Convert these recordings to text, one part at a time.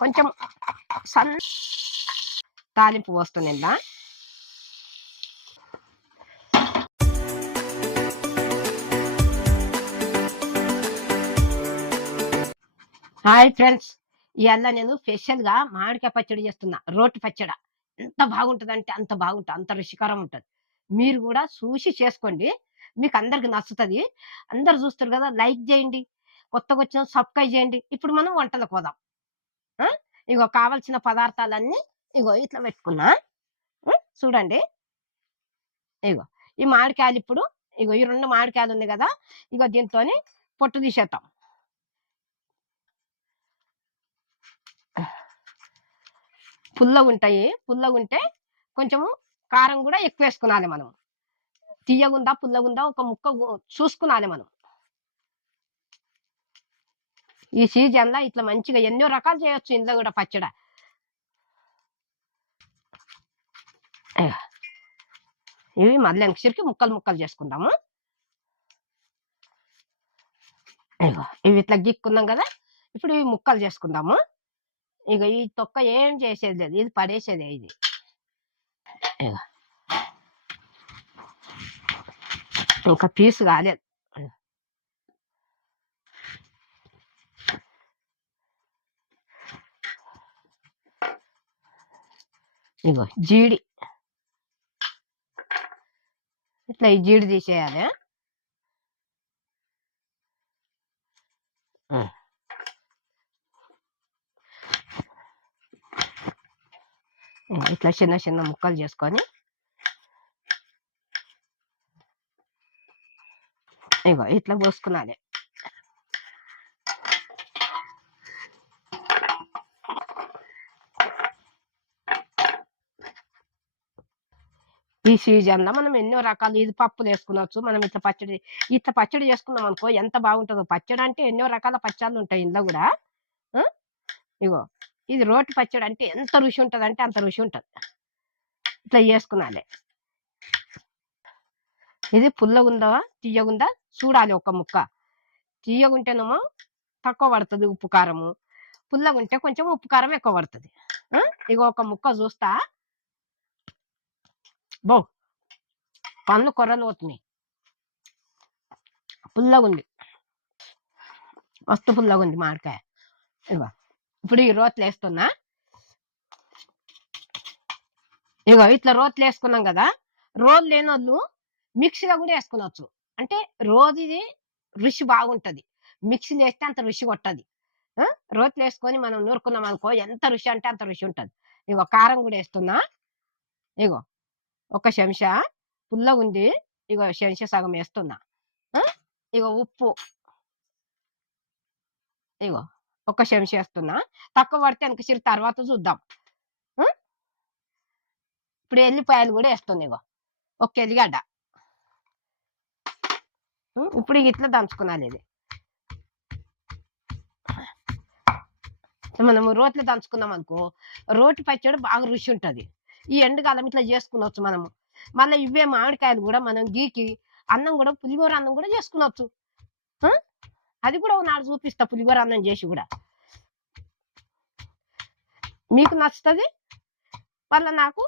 కొంచెం సన్న తాలింపు పోస్తుంది ఇలా. హాయ్ ఫ్రెండ్స్, ఇవాళ నేను స్పెషల్గా మామిడికాయ పచ్చడి చేస్తున్నా. రోటి పచ్చడి ఎంత బాగుంటుంది అంటే అంత బాగుంటుంది, అంత రుచికరం ఉంటుంది. మీరు కూడా చూసి చేసుకోండి, మీకు అందరికి నచ్చుతుంది. అందరు చూస్తారు కదా, లైక్ చేయండి, కొత్తగా వచ్చిన సబ్స్క్రైబ్ చేయండి. ఇప్పుడు మనం వంటలకు పోదాం. ఆ? ఇగో కావలసిన పదార్థాలన్నీ ఇగో ఇట్లా పెట్టుకున్నా. చూడండి, ఇగో ఈ మామిడికాయలు ఇప్పుడు ఇగో ఈ 2 మామిడికాయలు ఉంది కదా, ఇగో దీంతో పొట్టు తీసేద్దాం. పుల్లగా ఉంటే కొంచెము కారం కూడా ఎక్కువ వేసుకునాలి మనం. తీయగుందా పుల్లగుందా ఒక ముక్క చూసుకునాలి మనం. ఈ సీజన్లో ఇట్లా మంచిగా ఎన్నో రకాలు చేయొచ్చు ఇంట్లో కూడా పచ్చడి. ఇవి మళ్ళీ వెనక్కి ముక్కలు చేసుకుందాము. ఇవి ఇట్లా గిక్కున్నాం కదా, ఇప్పుడు ఇవి ముక్కలు చేసుకుందాము. ఇక ఈ తొక్క ఏం చేసేది లేదు, ఇది పడేసేదే. ఇది ఇంకా పీసు కాలేదు. ఇగో జీడి, ఇట్లా ఈ జీడి తీసేయాలి. ఇట్లా చిన్న చిన్న ముక్కలు చేసుకొని ఇగో ఇట్లా పోసుకున్నాలి. ఈ సీజన్లో మనం ఎన్నో రకాలు ఇది పప్పులు వేసుకునవచ్చు. మనం ఇట్లా పచ్చడి చేసుకున్నాం అనుకో ఎంత బాగుంటుందో. పచ్చడి అంటే ఎన్నో రకాల పచ్చళ్ళు ఉంటాయి ఇంట్లో కూడా. ఇగో ఇది రోటి పచ్చడి అంటే ఎంత రుచి ఉంటుంది అంటే అంత రుచి ఉంటుంది. ఇట్లా చేసుకున్నాలి. ఇది పుల్లగుందా తీయగుందా చూడాలి. ఒక ముక్క తీయగుంటేనేమో తక్కువ పడుతుంది ఉప్పు కారము, పుల్లగుంటే కొంచెం ఉప్పు కారం ఎక్కువ పడుతుంది. ఇగో ఒక ముక్క చూస్తా, బో పళ్ళు కొర్రలు పోతున్నాయి. పుల్లగుంది, మస్తు పుల్లగుంది మామిడికాయ. ఇగో ఇప్పుడు ఈ రోట్లు వేస్తున్నా. ఇగో ఇట్లా రోట్లు వేసుకున్నాం కదా, రోలు లేని వాళ్ళు మిక్సీలో కూడా వేసుకునవచ్చు. అంటే ఇది రుచి బాగుంటది, మిక్సీలో వేస్తే అంత రుచి కొట్టది. రోట్లు వేసుకొని మనం నూరుకున్నాం అనుకో ఎంత రుచి అంటే అంత రుచి ఉంటుంది. ఇగో కారం కూడా వేస్తున్నా. ఇగో ఒక చెంచా పుల్లగుంది, ఇగో చెంచా సగం వేస్తున్నా. ఇగో ఉప్పు ఇగో ఒక చెంచా వేస్తున్నా. తక్కువ పడితే వెనక తర్వాత చూద్దాం. ఇప్పుడు ఎల్లిపాయలు కూడా వేస్తుంది. ఇగో ఒక ఎల్లిగడ్డ. ఇప్పుడు ఇట్లా దంచుకున్నాను. ఇది మనము రోట్లు దంచుకున్నాం అనుకో రోటి పచ్చడి బాగా రుచి ఉంటుంది. ఈ ఎండుకాలం ఇట్లా చేసుకునవచ్చు మనము. మళ్ళీ ఇవే మామిడికాయలు కూడా మనం గీకి అన్నం కూడా పులిహోర అన్నం కూడా చేసుకునవచ్చు. అది కూడా నాడు చూపిస్తా, పులిహోర అన్నం చేసి కూడా. మీకు నచ్చుతుంది వాళ్ళ నాకు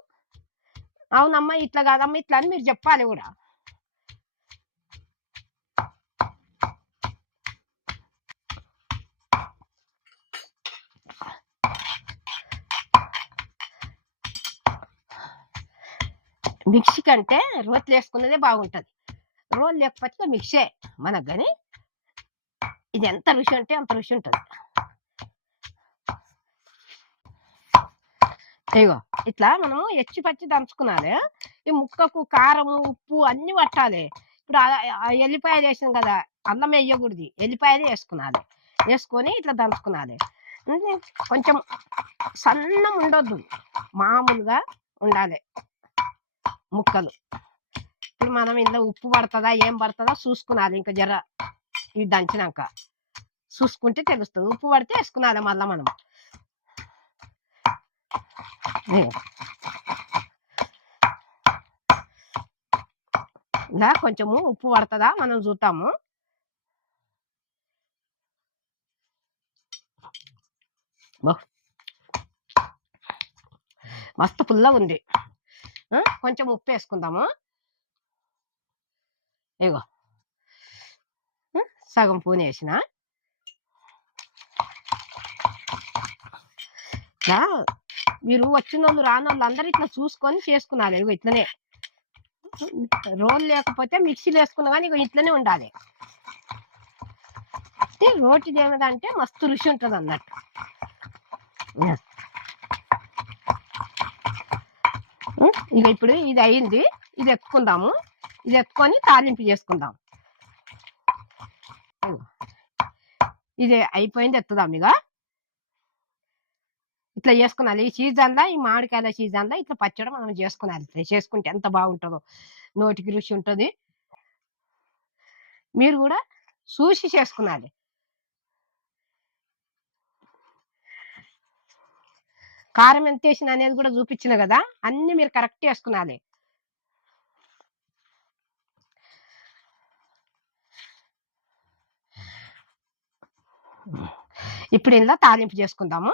అవునమ్మా ఇట్లా కాదమ్మా ఇట్లా అని మీరు చెప్పాలి కూడా. మిక్సీ కంటే రోట్లు వేసుకున్నదే బాగుంటుంది. రోలు లేకపోతే మిక్సే మనకు, కానీ ఇది ఎంత రుచి అంటే అంత రుచి ఉంటుంది. ఇగో ఇట్లా మనము పచ్చి దంచుకున్నాలి. ఈ ముక్కకు కారము ఉప్పు అన్ని పట్టాలి. ఇప్పుడు ఎల్లిపాయలు వేసాం కదా, అల్లం వేయకూడదు, ఎల్లిపాయలు వేసుకున్నాలి. వేసుకొని ఇట్లా దంచుకున్నాలి. కొంచెం సన్నం ఉండొద్దు, మామూలుగా ఉండాలి ముక్కలు. ఇప్పుడు మనం ఇందులో ఉప్పు పడుతుందా ఏం పడుతుందా చూసుకున్నాలి. ఇంకా జర ఇవి దంచినాక చూసుకుంటే తెలుస్తుంది. ఉప్పు పడితే వేసుకున్నాలి మళ్ళా మనం. ఇలా కొంచెము ఉప్పు పడుతుందా మనం చూద్దాము. మస్తు పుల్లగా ఉంది. కొంచెం ఉప్పు వేసుకుందాము. ఇగో సగం పూని వేసిన. ఇట్లా మీరు వచ్చిన వాళ్ళు రాని వాళ్ళు అందరూ ఇట్లా చూసుకొని చేసుకున్నారు. ఇగో ఇట్లనే రోల్ లేకపోతే మిక్సీలో వేసుకున్నా కానీ ఇగో ఇట్లనే ఉండాలి. రోటిది ఏమిటంటే మస్తు రుచి ఉంటుంది అన్నట్టు. ఇక ఇప్పుడు ఇది అయింది, ఇది ఎత్తుకుందాము. ఇది ఎత్తుకొని తాలింపు చేసుకుందాం. ఇది అయిపోయింది, ఎత్తుదాం. ఇక ఇట్లా చేసుకున్నాలి. ఈ సీజన్లో, ఈ మామిడికాయల సీజన్లో ఇట్లా పచ్చడి మనం చేసుకున్నాలి. ఇట్లా చేసుకుంటే ఎంత బాగుంటుందో, నోటికి రుచి ఉంటుంది. మీరు కూడా చూసి చేసుకున్నాలి. కారం ఎంత వేసిన అనేది కూడా చూపించిన కదా, అన్ని మీరు కరెక్ట్ వేసుకున్నాలి. ఇప్పుడు ఇలా తాలింపు చేసుకుందాము.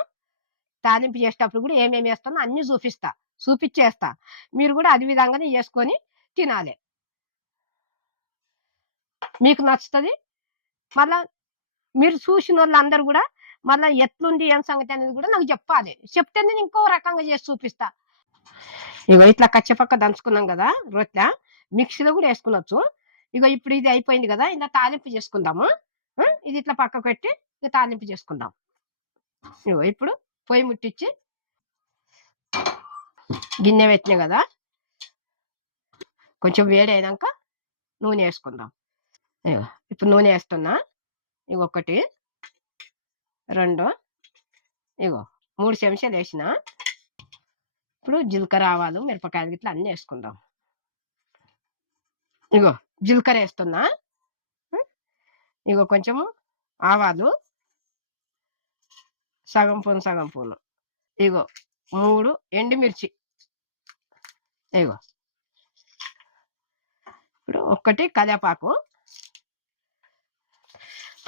తాలింపు చేసేటప్పుడు కూడా ఏమేమి వేస్తానో అన్ని చూపించేస్తా. మీరు కూడా అదే విధంగానే చేసుకొని తినాలి. మీకు నచ్చుతుంది. మళ్ళా మీరు చూసిన వాళ్ళు అందరు కూడా మళ్ళీ ఎట్లుంది ఏం సంగతి అనేది కూడా నాకు చెప్పాలి. చెప్తే నేను ఇంకో రకంగా చేసి చూపిస్తా. ఇగో ఇట్లా కచ్చపక్క దంచుకున్నాం కదా, రొట్టె మిక్సీలో కూడా వేసుకునొచ్చు. ఇగో ఇప్పుడు ఇది అయిపోయింది కదా, ఇలా తాలింపు చేసుకుందాము. ఇది ఇట్లా పక్క పెట్టి ఇక తాలింపు చేసుకుందాం. ఇగో ఇప్పుడు పొయ్యి ముట్టించి గిన్నె పెట్టినా కదా, కొంచెం వేడి అయినాక నూనె వేసుకుందాం. ఇగో ఇప్పుడు నూనె వేస్తున్నా. ఇగో 1, 2, ఇగో 3 చెంచాలు వేసిన. ఇప్పుడు జీలకర్ర, ఆవాలు, మిరపకాయలు ఇట్లా అన్ని వేసుకుందాం. ఇగో జీలకర్ర వేస్తున్నా. ఇగో కొంచెము ఆవాలు, సగం పూను. ఇగో 3 ఎండుమిర్చి. ఇగో ఇప్పుడు 1 కరివేపాకు,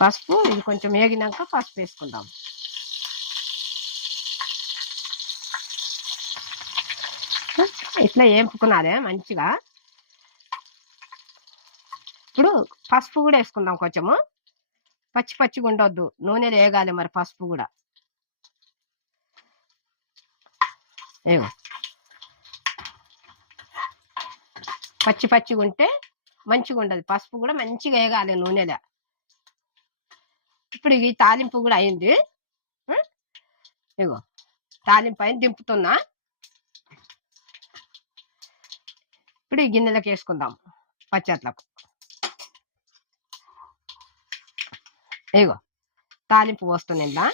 పసుపు. ఇది కొంచెం వేగినాక పసుపు వేసుకుందాం. ఇట్లా వేపుకున్నారే మంచిగా. ఇప్పుడు పసుపు కూడా వేసుకుందాం. కొంచెము పచ్చిగా ఉండొద్దు, నూనెలో వేగాలి మరి పసుపు కూడా. ఏమో పచ్చిగా ఉంటే మంచిగా ఉండదు. పసుపు కూడా మంచిగా వేగాలి నూనెలో. ఇప్పుడు ఈ తాలింపు కూడా అయింది. ఇగో తాలింపు అయింది, దింపుతున్నా. ఇప్పుడు ఈ గిన్నెలకు వేసుకుందాం పచ్చట్లకు. ఇగో తాలింపు పోస్తుంది ఇలా.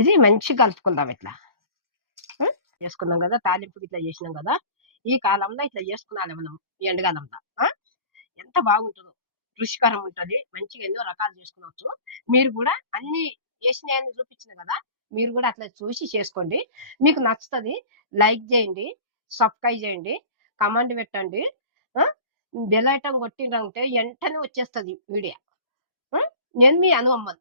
ఇది మంచిగా కలుపుకుందాం. ఇట్లా చేసుకున్నాం కదా, తాలింపుకి ఇట్లా చేసినాం కదా. ఈ కాలంలో ఇట్లా చేసుకున్నాలి మనం, ఈ ఎండకాలంలో. ఎంత బాగుంటుందో, రుచికరం ఉంటుంది. మంచిగా ఎన్నో రకాలు చేసుకోవచ్చు. మీరు కూడా అన్ని వేసినాయని చూపించిన కదా, మీరు కూడా అట్లా చూసి చేసుకోండి. మీకు నచ్చుతుంది. లైక్ చేయండి, సబ్స్క్రైబ్ చేయండి, కమెంట్ పెట్టండి. బెల్ ఐకాన్ కొట్టిందంటే వెంటనే వచ్చేస్తుంది వీడియో. నేను మీ అనుమమ్మన్.